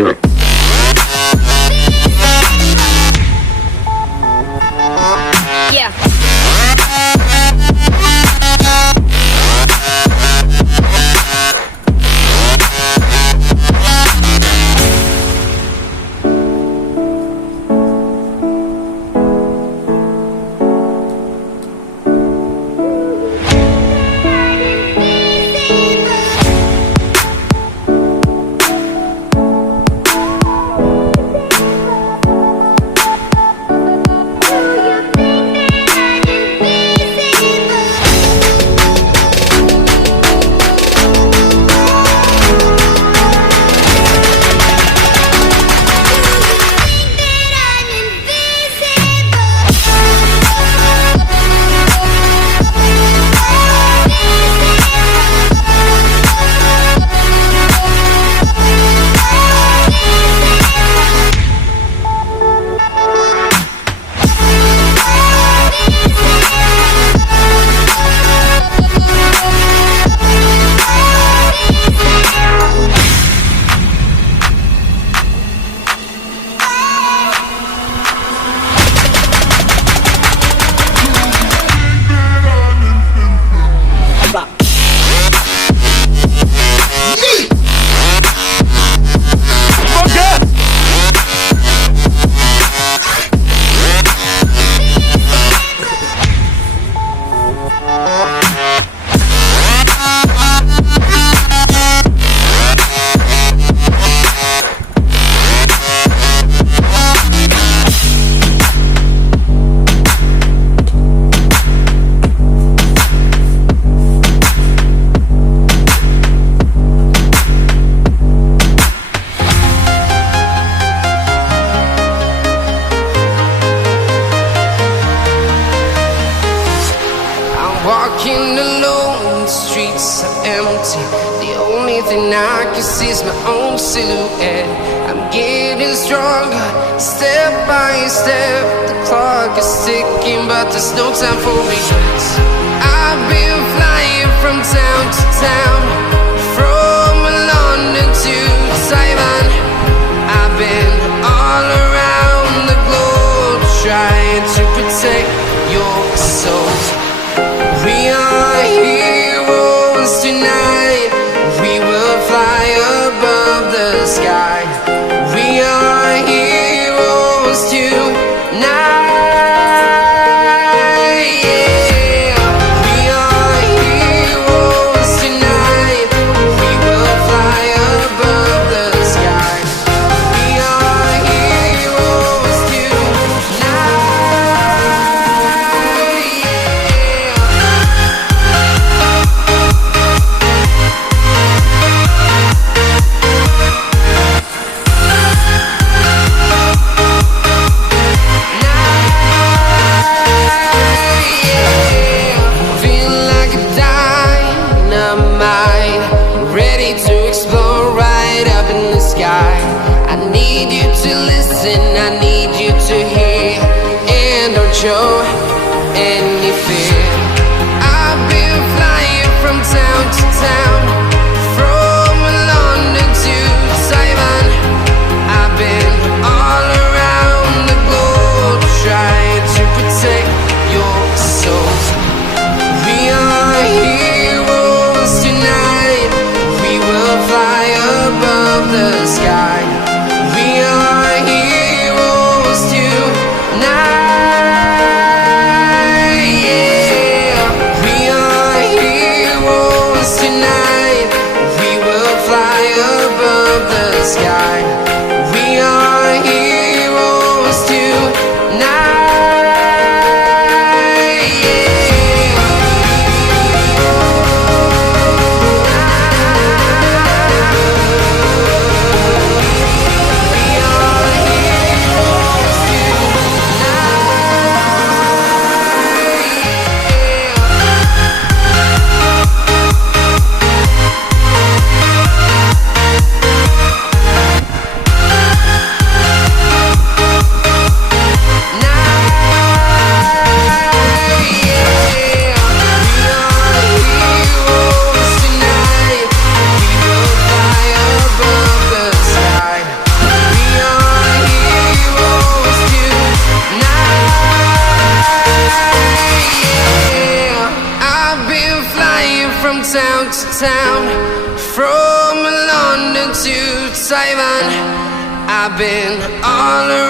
Yeah. Walking alone, the streets are empty. The only thing I can see is my own silhouette. I'm getting stronger, step by step. The clock is ticking, but there's no time for regrets. I've been flying from town to town, from London to Taiwan. I've been all around the globe, trying to protect your soul. We are heroes tonight. We will fly above the sky. We are heroes tonight. Yeah. We are heroes tonight. We will fly above the sky. We are heroes tonight. I need you to listen, I need you to hear, and don't show any fear. I've been flying from town to town, from London to Taiwan. I've been all around the globe, trying to protect your soul. We are heroes tonight. We will fly above the sky. We are heroes tonight. Yeah. We are heroes tonight. We will fly above the sky. We are heroes tonight. town to town, from London to Taiwan. I've been all around.